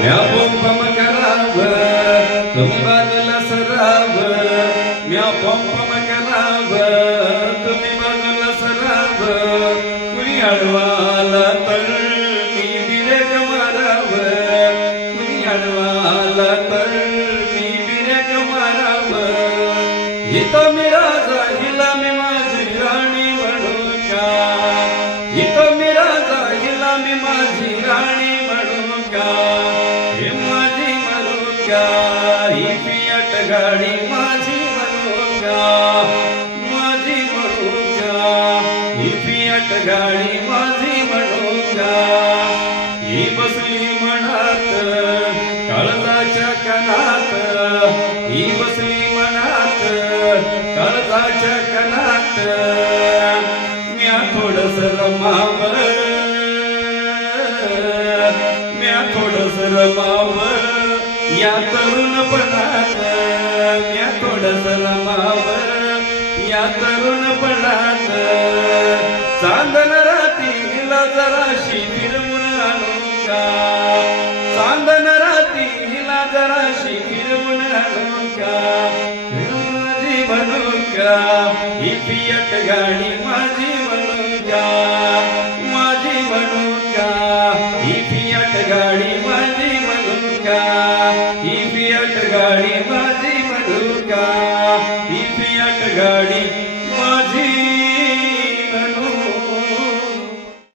म्या पंपम कराव तुम्ही बाजूला सराव म्या पंपम कराव तुम्ही बाजूला सराव कुणी अडवाला तर मी बिरेक माराव कुणी अडवाला तर मी बिरेक माराव इथं मी राजा हिला मी माझी राणी म्हणू का इथं मी राजा हिला मी माझी राणी म्हणू का हे माझी म्हणू का ही फियाट गाडी माझी म्हणू का माझी म्हणू का ही फियाट गाडी माझी म्हणू का ही बसली मनात काळजाच्या कणात ही बसली मनात काळजाच्या कणात म्या थोडस रमाव म्या थोडस रमाव या तरुणपणात म्या थोडस रमाव या तरुणपणात चांदण रात्रीला जराशी फिरवून आणू का चांदण रात्रीला जराशी फिरवून आणू का माझी म्हणू का ही फियाट गाडी माझी म्हणू का माझी म्हणू का ही फियाट गाडी माझी म्हणू का ही फियाट गाडी माझी म्हणू का